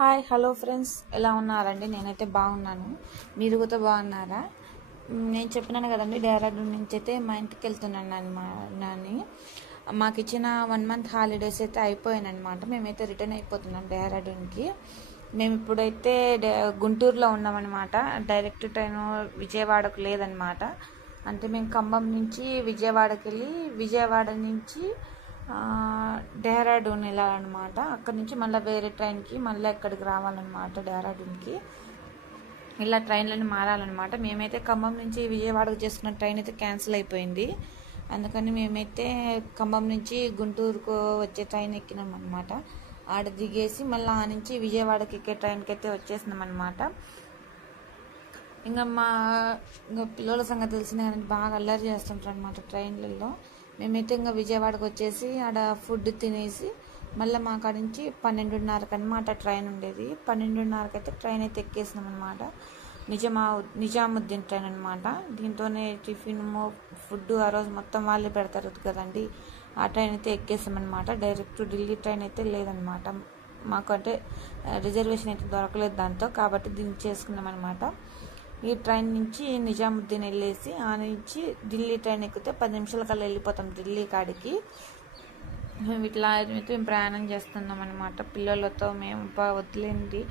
Hi hello friends, ఎలా ఉన్నారండి? నేనైతే బాగున్నాను. మీరు కూడా బాగున్నారా? నేను చెప్పినాను కదండి, డెహ్రాడూన్ నుంచి అయితే మా ఇంటికి వెళ్తున్నాను అని. మాకు ఇచ్చిన 1 మంత్ హాలిడేస్ అయితే అయిపోయానమాట. మేమైతే రిటర్న్ అయిపోతున్నాం డెహ్రాడూన్కి. మేము ఇప్పుడైతే గుంటూరులో ఉన్నామన్నమాట. డైరెక్ట్ ట్రైన్ విజయవాడకు లేదనమాట. అంటే మేము ఖమ్మం నుంచి విజయవాడకి వెళ్ళి విజయవాడ నుంచి డెహ్రాడూన్ వెళ్ళాలన్నమాట. అక్కడ నుంచి మళ్ళీ వేరే ట్రైన్కి మళ్ళీ ఇక్కడికి రావాలన్నమాట. డెహ్రాడూన్కి ఇలా ట్రైన్లను మారాలన్నమాట. మేమైతే ఖమ్మం నుంచి విజయవాడకు చేసుకున్న ట్రైన్ అయితే క్యాన్సిల్ అయిపోయింది. అందుకని మేమైతే ఖమ్మం నుంచి గుంటూరుకు వచ్చే ట్రైన్ ఎక్కినాం అనమాట. ఆడ దిగేసి మళ్ళీ ఆ నుంచి విజయవాడకి ఎక్కే ట్రైన్కి అయితే వచ్చేసినాం అనమాట. ఇంకా పిల్లల సంగతి తెలిసిందే కదండి, బాగా అల్లరి చేస్తుంటారు అనమాట ట్రైన్లలో. మేమైతే ఇంకా విజయవాడకు వచ్చేసి ఆడ ఫుడ్ తినేసి మళ్ళీ మా కాడ నుంచి 12:30కి అనమాట ట్రైన్ ఉండేది. 12:30కి అయితే ట్రైన్ అయితే ఎక్కేసినాం అనమాట. నిజాముద్దీన్ ట్రైన్ అనమాట. దీంతోనే టిఫిన్ ఫుడ్ ఆ రోజు మొత్తం వాళ్ళే పెడతారు కదండి. ఆ ట్రైన్ అయితే ఎక్కేసామన్నమాట. డైరెక్ట్ ఢిల్లీ ట్రైన్ అయితే లేదనమాట మాకు. అంటే రిజర్వేషన్ అయితే దొరకలేదు దాంతో, కాబట్టి దీన్ని చేసుకున్నాం అనమాట. ఈ ట్రైన్ నుంచి నిజాముద్దీన్ వెళ్ళేసి ఆ నుంచి ఢిల్లీ ట్రైన్ ఎక్కితే 10 నిమిషాల కల్లా వెళ్ళిపోతాం ఢిల్లీ కాడికి. మేము ఇట్లా అయితే మేము ప్రయాణం చేస్తున్నాం అనమాట పిల్లలతో. మేము వదిలేండి.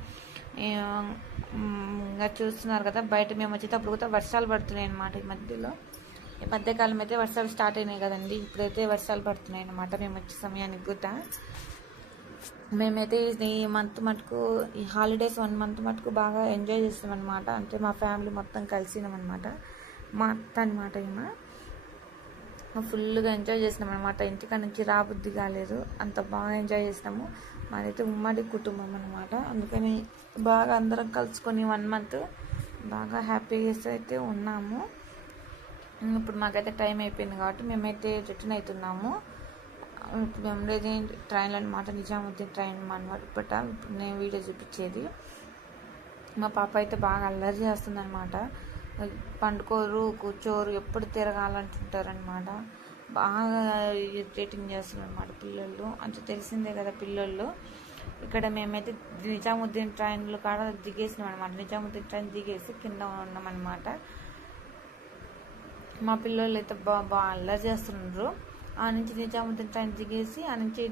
ఇంకా చూస్తున్నారు కదా, బయట మేము వచ్చేటప్పుడు కూడా వర్షాలు పడుతున్నాయి అనమాట. ఈ మధ్యకాలం అయితే వర్షాలు స్టార్ట్ అయినాయి కదండి. ఇప్పుడైతే వర్షాలు పడుతున్నాయి అనమాట మేము వచ్చే సమయానికి కూడా. మేమైతే ఈ మంత్ మటుకు, ఈ హాలిడేస్ 1 మంత్ మటుకు బాగా ఎంజాయ్ చేస్తాం అనమాట. అంటే మా ఫ్యామిలీ మొత్తం కలిసినామన్నమాట. మా అత్త అనమాట ఫుల్గా ఎంజాయ్ చేసినాం అనమాట. ఇంటికాడ నుంచి రాబుద్ది కాలేదు, అంత బాగా ఎంజాయ్ చేసినాము. మాదైతే ఉమ్మడి కుటుంబం అనమాట. అందుకని బాగా అందరం కలుసుకొని 1 మంత్ బాగా హ్యాపీగా అయితే ఉన్నాము. ఇప్పుడు మాకైతే టైం అయిపోయింది కాబట్టి మేమైతే రిటర్న్ అవుతున్నాము. మేము ఉండేది ట్రైన్లో అనమాట, నిజాముద్దీన్ ట్రైన్ అనమాట. ఇప్పుడు నేను వీడియో చూపించేది. మా పాప అయితే బాగా అల్లరి చేస్తుంది అనమాట. పండుకోరు, కూర్చోరు, ఎప్పుడు తిరగాలంటుంటారనమాట. బాగా ఇరిటేటింగ్ చేస్తున్నారు అనమాట పిల్లలు. అంటే తెలిసిందే కదా పిల్లలు. ఇక్కడ మేమైతే నిజాముద్దీన్ ట్రైన్లు కాడ దిగేసినాం అనమాట. నిజాముద్దీన్ ట్రైన్ దిగేసి కింద ఉన్నామన్నమాట. మా పిల్లలు అయితే బాగా అల్లరి చేస్తున్నారు. ఆ నుంచి నిజాముద్దీన్ ట్రైన్ దిగేసి ఆ నుంచి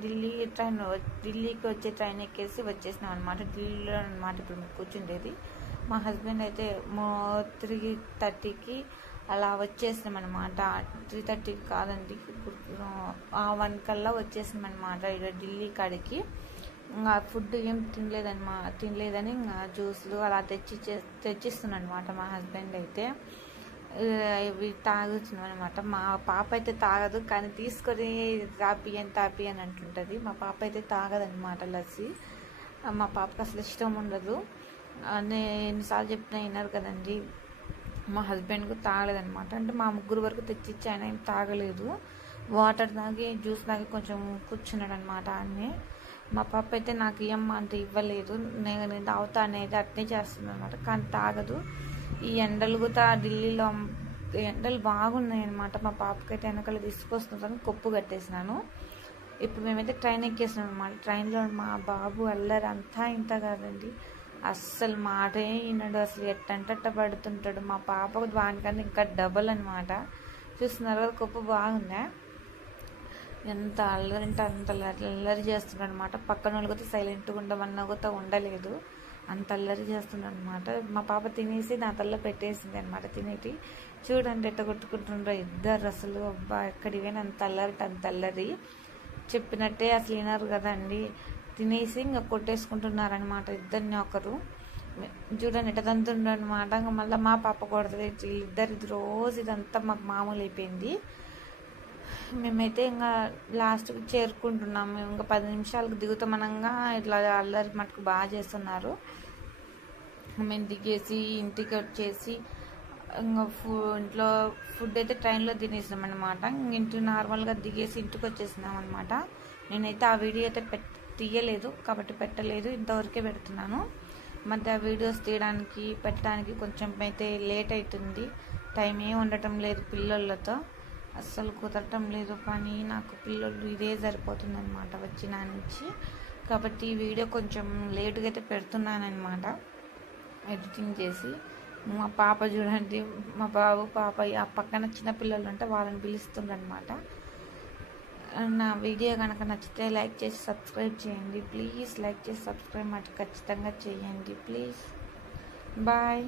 ఢిల్లీకి వచ్చే ట్రైన్ ఎక్కేసి వచ్చేసినాం అనమాట. ఢిల్లీలో అనమాట ఇప్పుడు మేము కూర్చుండేది. మా హస్బెండ్ అయితే 3:30కి అలా వచ్చేసినాం అనమాట. 3:30కి కాదండి, 1 కల్లా వచ్చేసినాం అనమాట ఇక్కడ ఢిల్లీ కాడికి. ఇంకా ఫుడ్ ఏం తినలేదని ఇంకా జ్యూస్లు అలా తెచ్చిస్తున్నాను అనమాట మా హస్బెండ్ అయితే. ఇవి తాగుతున్నాం అనమాట. మా పాప అయితే తాగదు, కానీ తీసుకొని తాపి అని అంటుంటుంది. మా పాప అయితే తాగదనమాట లస్సీ. మా పాపకు అసలు ఇష్టం ఉండదు. ఎన్నిసార్లు చెప్పినా విన్నారు కదండి. మా హస్బెండ్కు తాగలేదనమాట. అంటే మా 3 వరకు తెచ్చిచ్చి ఆయన ఏం తాగలేదు. వాటర్ తాగి జ్యూస్ తాగి కొంచెం కూర్చున్నాడు అనమాట అన్నీ. మా పాప అయితే నాకు ఇవ్వమ్మ అంటే ఇవ్వలేదు. నేను తాగుతా అనేది అట్నే చేస్తుంది అనమాట, కానీ తాగదు. ఈ ఎండలు కూడా ఢిల్లీలో ఎండలు బాగున్నాయి అనమాట. మా పాపకైతే వెనకాల తీసుకొస్తుంటాను, కొప్పు కట్టేసినాను. ఇప్పుడు మేమైతే ట్రైన్ ఎక్కేసినాం అనమాట. ట్రైన్లో మా బాబు అల్లరి అంతా ఇంత కాదండి, అస్సలు మాటే వినడు. అసలు ఎట్టంటట్ట పడుతుంటాడు. మా పాపకు వానికన్నా ఇంకా డబల్ అనమాట. చూస్తున్నారు కదా, కొప్పు బాగుందా? ఎంత అల్లరి అంటే అంత అల్లరి చేస్తున్నాడు అనమాట. పక్కన వాళ్ళు కూడా సైలెంట్గా ఉండమన్నా కూడా ఉండలేదు, అంత అల్లరి చేస్తున్నాడు అనమాట. మా పాప తినేసి నా తల్ల పెట్టేసింది అనమాట. తినేటి చూడండి ఎట్ట కొట్టుకుంటుండ్రో ఇద్దరు. అసలు అబ్బా, ఎక్కడికైనా అంత అల్లరి చెప్పినట్టే అసలు వినరు కదండి. తినేసి ఇంకా కొట్టేసుకుంటున్నారనమాట ఇద్దరిని ఒకరు. చూడండి ఎట్ట తంతుండ్రు అనమాట. ఇంకా మళ్ళీ మా పాప కొడుతుంది. వీళ్ళిద్దరు రోజు ఇదంతా మాకు మామూలు అయిపోయింది. మేమైతే ఇంకా లాస్ట్కి చేరుకుంటున్నాము. మేము ఇంకా 10 నిమిషాలకు దిగుతామనగా ఇట్లా అల్లరి మటుకు బాగా చేస్తున్నారు. మేము దిగేసి ఇంటికి వచ్చేసి ఇంకా ఇంట్లో ఫుడ్ అయితే ట్రైన్లో తినేసినాం అనమాట. ఇంటికి నార్మల్గా దిగేసి ఇంటికి వచ్చేసినాం అనమాట. నేనైతే ఆ వీడియో అయితే తీయలేదు కాబట్టి పెట్టలేదు, ఇంతవరకే పెడుతున్నాను. మధ్య వీడియోస్ పెట్టడానికి కొంచెం అయితే లేట్ అవుతుంది. టైం ఏం ఉండటం లేదు పిల్లలతో, అస్సలు కుదరటం లేదు. కానీ నాకు పిల్లలు ఇదే సరిపోతుంది అనమాట వచ్చిన నుంచి. కాబట్టి ఈ వీడియో కొంచెం లేటుగా అయితే పెడుతున్నానమాట ఎడిటింగ్ చేసి. మా పాప చూడండి, మా బాబు పాప ఆ పక్కన చిన్నపిల్లలు ఉంటే వాళ్ళని పిలుస్తుందనమాట. నా వీడియో కనుక నచ్చితే లైక్ చేసి సబ్స్క్రైబ్ చేయండి ప్లీజ్. లైక్ చేసి సబ్స్క్రైబ్ మాట ఖచ్చితంగా చేయండి ప్లీజ్. బాయ్.